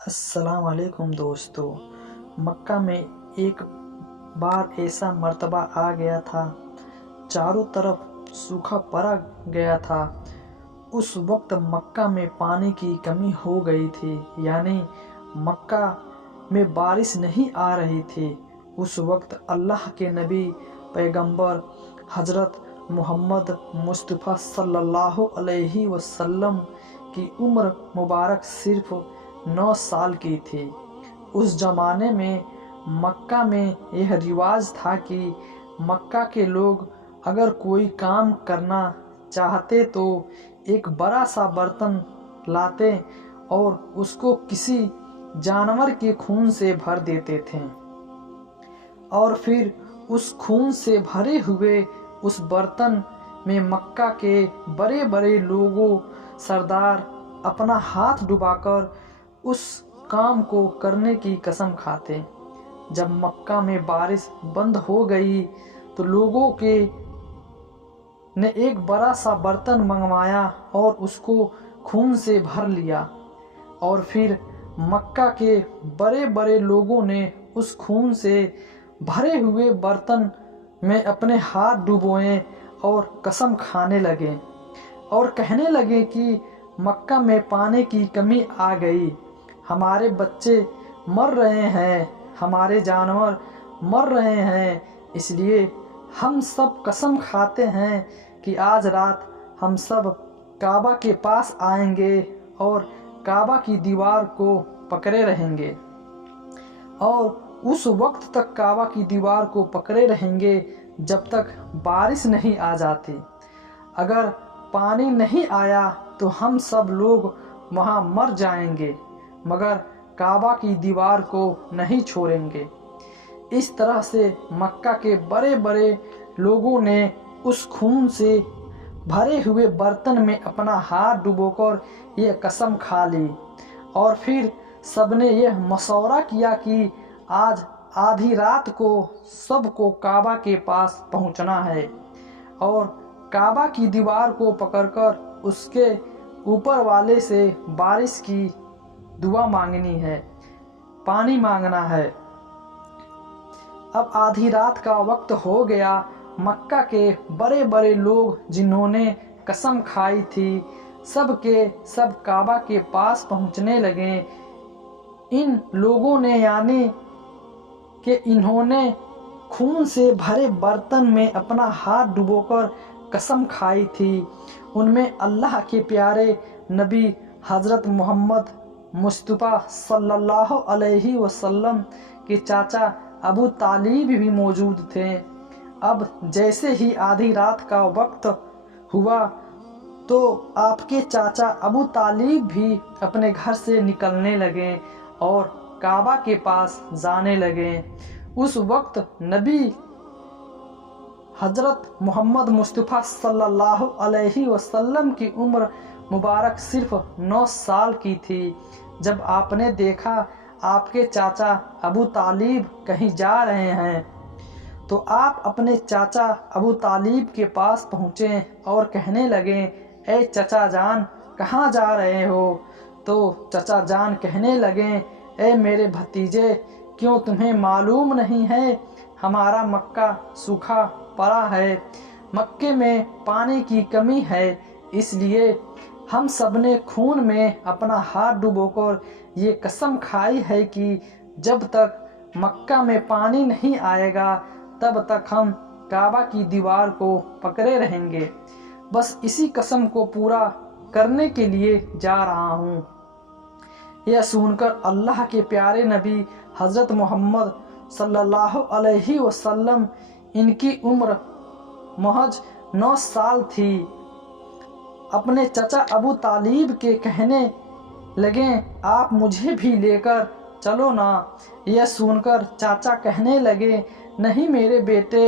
السلام علیکم دوستو۔ مکہ میں ایک بار ایسا مرتبہ آ گیا تھا، چاروں طرف سوکھا پڑ گیا تھا۔ اس وقت مکہ میں پانی کی کمی ہو گئی تھی، یعنی مکہ میں بارش نہیں آ رہی تھی۔ اس وقت اللہ کے نبی پیغمبر حضرت محمد مصطفیٰ صلی اللہ علیہ وسلم کی عمر مبارک صرف 9 سال کی تھی۔ اس زمانے میں مکہ میں یہ رواج تھا کہ مکہ کے لوگ اگر کوئی کام کرنا چاہتے تو ایک بڑا سا برتن لاتے اور اس کو کسی جانور کے خون سے بھر دیتے تھے، اور پھر اس خون سے بھرے ہوئے اس برتن میں مکہ کے بڑے بڑے لوگوں سردار اپنا ہاتھ ڈبا کر اس کام کو کرنے کی قسم کھاتے۔ جب مکہ میں بارش بند ہو گئی تو لوگوں نے ایک بڑا سا برتن منگوایا اور اس کو خون سے بھر لیا، اور پھر مکہ کے بڑے بڑے لوگوں نے اس خون سے بھرے ہوئے برتن میں اپنے ہاتھ ڈبوئے اور قسم کھانے لگے اور کہنے لگے کہ مکہ میں پانی کی کمی آ گئی، ہمارے بچے مر رہے ہیں، ہمارے جانور مر رہے ہیں، اس لیے ہم سب قسم کھاتے ہیں کہ آج رات ہم سب کعبہ کے پاس آئیں گے اور کعبہ کی دیوار کو پکڑے رہیں گے، اور اس وقت تک کعبہ کی دیوار کو پکڑے رہیں گے جب تک بارش نہیں آ جاتی۔ اگر پانی نہیں آیا تو ہم سب لوگ وہاں مر جائیں گے، مگر کعبہ کی دیوار کو نہیں چھوڑیں گے۔ اس طرح سے مکہ کے بڑے بڑے لوگوں نے اس خون سے بھرے ہوئے برتن میں اپنا ہاتھ ڈبو کر یہ قسم کھا لی، اور پھر سب نے یہ مشورہ کیا کہ آج آدھی رات کو سب کو کعبہ کے پاس پہنچنا ہے اور کعبہ کی دیوار کو پکڑ کر اس کے اوپر والے سے بارش کی دعا مانگنی ہے، پانی مانگنا ہے۔ اب آدھی رات کا وقت ہو گیا۔ مکہ کے بڑے بڑے لوگ جنہوں نے قسم کھائی تھی سب کے سب کعبہ کے پاس پہنچنے لگے۔ ان لوگوں نے، یعنی کہ انہوں نے خون سے بھرے برتن میں اپنا ہاتھ ڈبو کر قسم کھائی تھی، ان میں اللہ کے پیارے نبی حضرت محمد مصطفیٰ صلی اللہ علیہ وسلم کے چاچا ابو طالب بھی موجود تھے۔ اب جیسے ہی آدھی رات کا وقت ہوا تو آپ کے چاچا ابو طالب بھی اپنے گھر سے نکلنے لگے اور کعبہ کے پاس جانے لگے۔ اس وقت نبی حضرت محمد مصطفیٰ صلی اللہ علیہ وسلم کی عمر مبارک صرف 9 سال کی تھی۔ جب آپ نے دیکھا آپ کے چاچا ابو طالب کہیں جا رہے ہیں تو آپ اپنے چاچا ابو طالب کے پاس پہنچے اور کہنے لگے، اے چچا جان، کہاں جا رہے ہو؟ تو چچا جان کہنے لگے، اے میرے بھتیجے، کیوں تمہیں معلوم نہیں ہے ہمارا مکہ سوکھا پڑا ہے، مکے میں پانی کی کمی ہے، اس لیے ہم سب نے خون میں اپنا ہاتھ ڈبو کر یہ قسم کھائی ہے کہ جب تک مکہ میں پانی نہیں آئے گا تب تک ہم کعبہ کی دیوار کو پکڑے رہیں گے، بس اسی قسم کو پورا کرنے کے لیے جا رہا ہوں۔ یہ سن کر اللہ کے پیارے نبی حضرت محمد صلی اللہ علیہ وسلم، ان کی عمر محض 9 سال تھی، اپنے چچا ابو طالب کے کہنے لگے، آپ مجھے بھی لے کر چلو نا۔ یہ سن کر چاچا کہنے لگے، نہیں میرے بیٹے،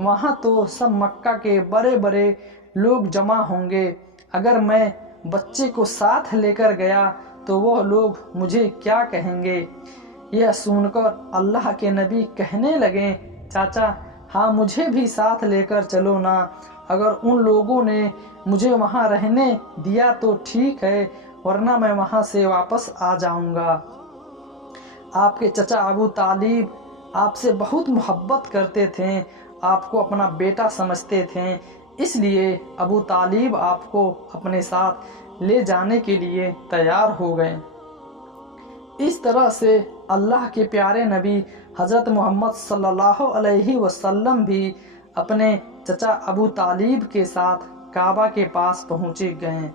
وہاں تو سب مکہ کے بڑے بڑے لوگ جمع ہوں گے، اگر میں بچے کو ساتھ لے کر گیا تو وہ لوگ مجھے کیا کہیں گے؟ یہ سن کر اللہ کے نبی کہنے لگے، چاچا ہاں مجھے بھی ساتھ لے کر چلو نا، اگر ان لوگوں نے مجھے وہاں رہنے دیا تو ٹھیک ہے، ورنہ میں وہاں سے واپس آ جاؤں گا۔ آپ کے چچا ابو طالب آپ سے بہت محبت کرتے تھے، آپ کو اپنا بیٹا سمجھتے تھے، اس لیے ابو طالب آپ کو اپنے ساتھ لے جانے کے لیے تیار ہو گئے۔ اس طرح سے اللہ کے پیارے نبی حضرت محمد صلی اللہ علیہ وسلم بھی اپنے چچا ابو طالب کے ساتھ کعبہ کے پاس پہنچے گئے۔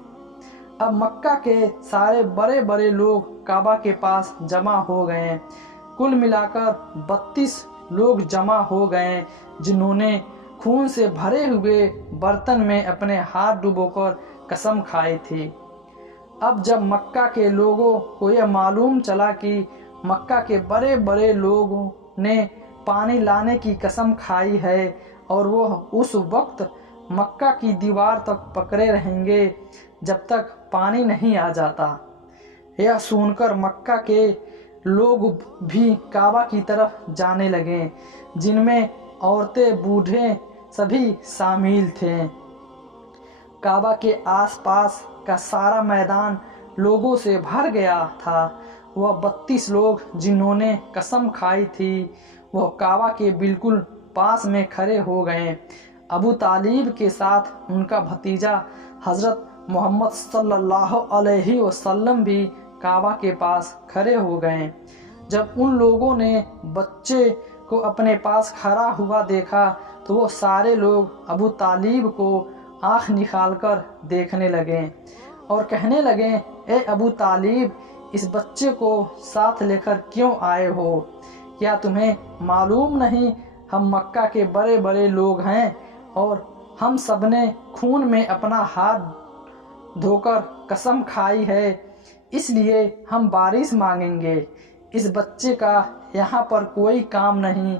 اب مکہ کے سارے بڑے بڑے لوگ کعبہ کے پاس جمع ہو گئے۔ کل ملا کر 32 لوگ جمع ہو گئے، جنہوں نے خون سے بھرے ہوئے برتن میں اپنے ہاتھ ڈبو کر قسم کھائی تھی۔ اب جب مکہ کے لوگوں کو یہ معلوم چلا کہ مکہ کے بڑے بڑے لوگوں نے پانی لانے کی قسم کھائی ہے اور وہ اس وقت مکہ کی دیوار تک پکڑے رہیں گے جب تک پانی نہیں آ جاتا، یہ سن کر مکہ کے لوگ بھی کعبہ کی طرف جانے لگے، جن میں عورتیں بوڑھے سبھی شامل تھے۔ کعبہ کے آس پاس کا سارا میدان لوگوں سے بھر گیا تھا۔ وہ 32 لوگ جنہوں نے قسم کھائی تھی وہ کعبہ کے بالکل پاس میں کھڑے ہو گئے۔ ابو طالب کے ساتھ ان کا بھتیجا حضرت محمد صلی اللہ علیہ وسلم بھی کعبہ کے پاس کھڑے ہو گئے۔ جب ان لوگوں نے بچے کو اپنے پاس کھڑا ہوا دیکھا تو وہ سارے لوگ ابو طالب کو آنکھ نکال کر دیکھنے لگے اور کہنے لگے، اے ابو طالب، اس بچے کو ساتھ لے کر کیوں آئے ہو؟ کیا تمہیں معلوم نہیں ہم مکہ کے بڑے بڑے لوگ ہیں اور ہم سب نے خون میں اپنا ہاتھ دھو کر قسم کھائی ہے، اس لیے ہم بارش مانگیں گے، اس بچے کا یہاں پر کوئی کام نہیں۔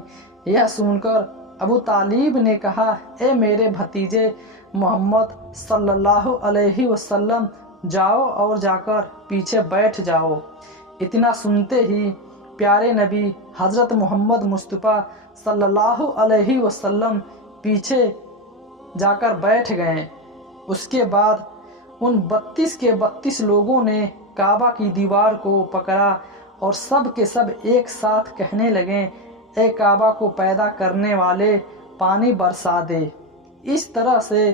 یہ سن کر ابو طالب نے کہا، اے میرے بھتیجے محمد صلی اللہ علیہ وسلم، جاؤ اور جا کر پیچھے بیٹھ جاؤ۔ اتنا سنتے ہی پیارے نبی حضرت محمد مصطفیٰ صلی اللہ علیہ وسلم پیچھے جا کر بیٹھ گئے۔ اس کے بعد ان 32 کے 32 لوگوں نے کعبہ کی دیوار کو پکڑا اور سب کے سب ایک ساتھ کہنے لگے، اے کعبہ کو پیدا کرنے والے، پانی برسا دے۔ اس طرح سے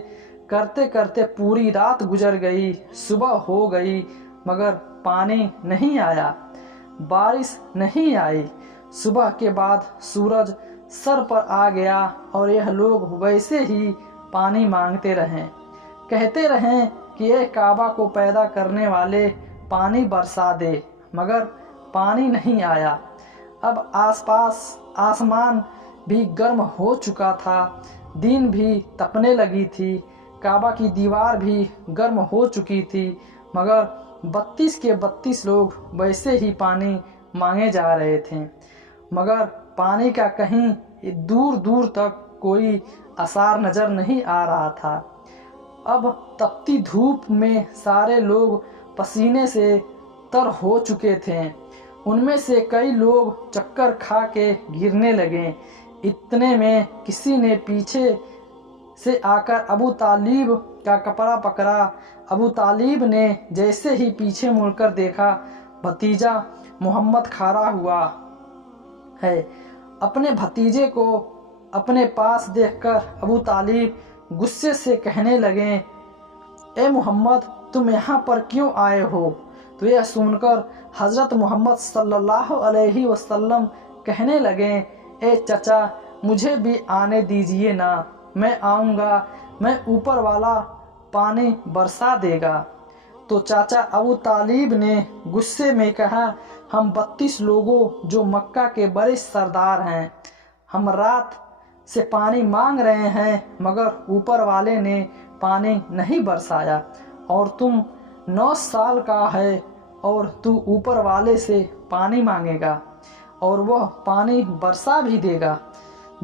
کرتے کرتے پوری رات گزر گئی، صبح ہو گئی مگر پانی نہیں آیا، بارش نہیں آئی۔ صبح کے بعد سورج سر پر آ گیا اور یہ لوگ ویسے ہی پانی مانگتے رہے، کہتے رہے کہ اے کعبہ کو پیدا کرنے والے، پانی برسا دے، مگر پانی نہیں آیا۔ اب آس پاس آسمان بھی گرم ہو چکا تھا، دن بھی تپنے لگی تھی، کعبہ کی دیوار بھی گرم ہو چکی تھی، مگر 32 کے 32 لوگ ویسے ہی پانی مانگے جا رہے تھے، مگر پانی کا کہیں دور دور تک کوئی آثار نظر نہیں آ رہا تھا۔ اب تپتی دھوپ میں سارے لوگ پسینے سے تر ہو چکے تھے، ان میں سے کئی لوگ چکر کھا کے گرنے لگے۔ اتنے میں کسی نے پیچھے سے آ کر ابو طالب کا کپڑا پکڑا۔ ابو طالب نے جیسے ہی پیچھے مڑ کر دیکھا، بھتیجا محمد کھڑا ہوا ہے۔ اپنے بھتیجے کو اپنے پاس دیکھ کر ابو طالب غصے سے کہنے لگے، اے محمد، تم یہاں پر کیوں آئے ہو؟ تو یہ سن کر حضرت محمد صلی اللہ علیہ وسلم کہنے لگے، اے چچا، مجھے بھی آنے دیجئے نا، میں آؤں گا، میں اوپر والا پانی برسا دے گا۔ تو چاچا ابو طالب نے غصے میں کہا، ہم 32 لوگوں جو مکہ کے بڑے سردار ہیں، ہم رات سے پانی مانگ رہے ہیں مگر اوپر والے نے پانی نہیں برسایا، اور تم 9 سال کا ہے اور تو اوپر والے سے پانی مانگے گا اور وہ پانی برسا بھی دے گا،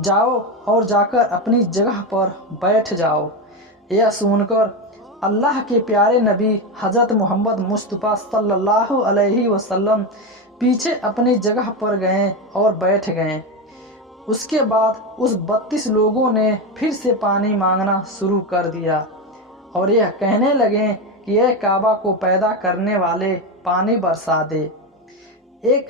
جاؤ اور جا کر اپنی جگہ پر بیٹھ جاؤ۔ یہ سن کر اللہ کے پیارے نبی حضرت محمد مصطفیٰ صلی اللہ علیہ وسلم پیچھے اپنی جگہ پر گئے اور بیٹھ گئے۔ اس کے بعد اس 32 لوگوں نے پھر سے پانی مانگنا شروع کر دیا اور یہ کہنے لگے کہ اے کعبہ کو پیدا کرنے والے، پانی برسا دے۔ ایک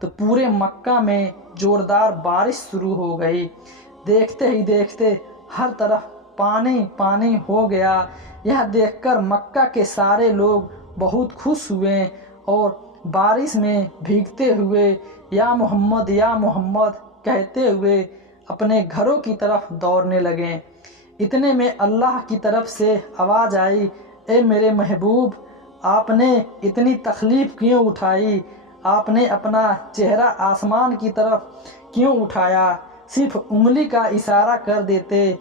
تو پورے مکہ میں زوردار بارش شروع ہو گئی۔ دیکھتے ہی دیکھتے ہر طرف پانی پانی ہو گیا۔ یہ دیکھ کر مکہ کے سارے لوگ بہت خوش ہوئے اور بارش میں بھیگتے ہوئے یا محمد کہتے ہوئے اپنے گھروں کی طرف دوڑنے لگے۔ اتنے میں اللہ کی طرف سے آواز آئی، اے میرے محبوب، آپ نے اتنی تکلیف کیوں اٹھائی؟ آپ نے اپنا چہرہ آسمان کی طرف کیوں اٹھایا؟ صرف انگلی کا اشارہ کر دیتے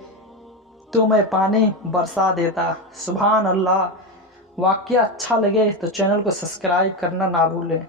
تو میں پانی برسا دیتا۔ سبحان اللہ۔ واقعہ اچھا لگے تو چینل کو سبسکرائب کرنا نہ بھولیں۔